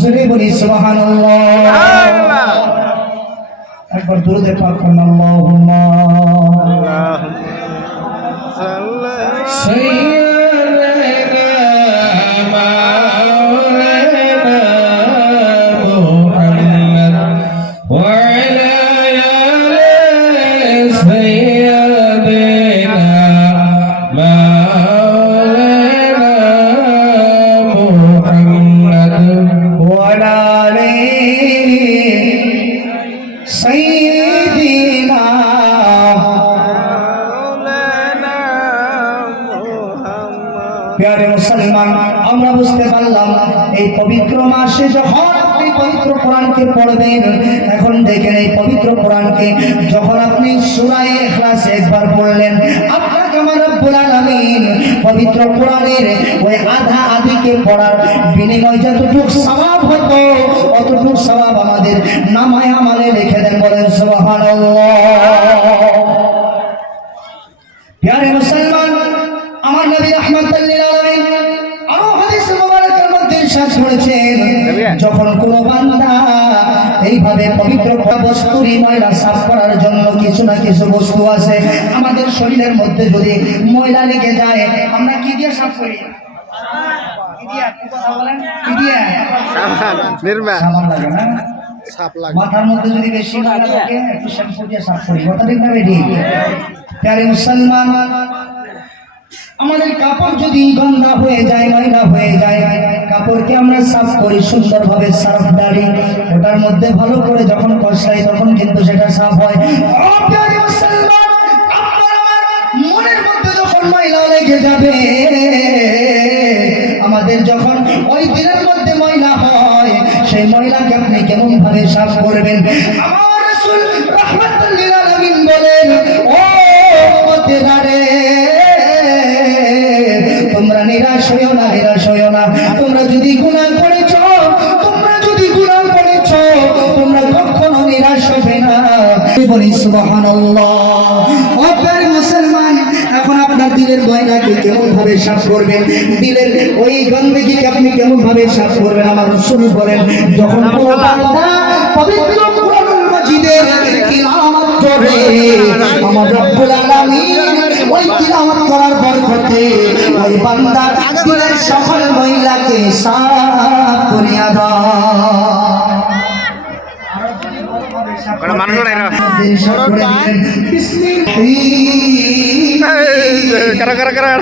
জোরে বলি সুবহানাল্লাহ। একবার দুরুদে পাক করুন আল্লাহুম্মা। সাল্লাল্লাহু প্যারে মুসলমান আমরা বুঝতে পারলাম এই পবিত্র মাসে যখন আপনি পবিত্র কোরআনকে পড়বেন এখন দেখেন এই পবিত্র কোরআনকে যখন আপনি সূরায়ে ইখলাস একবার পড়লেন পবিত্র কোরআনের ওই আধা আদিকে পড়ার বিনিময় যতটুকু সওয়াব হতো অতটুকু সওয়াব আমাদের নামায় আমালে লিখে দেন বলেন প্যারে মুসলমান আমার নবী রহমাতুল্লিল আলামিন আরও হাদিস মুবারকের মধ্যে করেছেন যখন কোন বান্দা এইভাবে পবিত্র বস্তুর ময়লা সাফ করার জন্য কিছু না কিছু বস্তু আছে। আমাদের শরীরের মধ্যে যদি ময়লা লেগে যায় আমরা কি দিয়ে সাফ করি? মাথার মধ্যে যদি বেশি একটু শ্যাম্পু দিয়ে সাফ করি। কথা ঠিক না বেটি? মুসলমান আমাদের কাপড় যদি গন্ধা হয়ে যায়, ময়লা হয়ে যায়, কাপড়কে আমরা সাফ করি, সুন্দরভাবে সার্ফ দাঁড়ি। ওটার মধ্যে ভালো করে যখন কষাই, তখন কিন্তু সেটা সাফ হয়। মনের মধ্যে যখন ময়লা লেগে যাবে, আমাদের যখন ওই দিনের মধ্যে ময়লা হয়, সেই ময়লাকে আপনি কেমন ভাবে সাফ করবেন? আমার হইও না। তোমরা যদি গুনাহ করেছ তোমরা যদি গুনাহ করেছ তোমরা কখনো নিরাশ হবে না। বলি সুবহানাল্লাহ। ও মুসলমান এখন আপনার দিলের ময়লাকে কেমন ভাবে সাফ করবেন? দিলের ওই গন্ধকিকে আপনি কেমন ভাবে সাফ করবেন? আমার রাসূল বলেন যখন পবিত্র কোরআনুল মাজিদের তিলাওয়াত করে আমার রব্বুল আলামিন ওই তিলাওয়াত করার বরকতে ওই বান্দার দিলের সকল মহিলাকে সাফ করিয়া দাও কারা কারা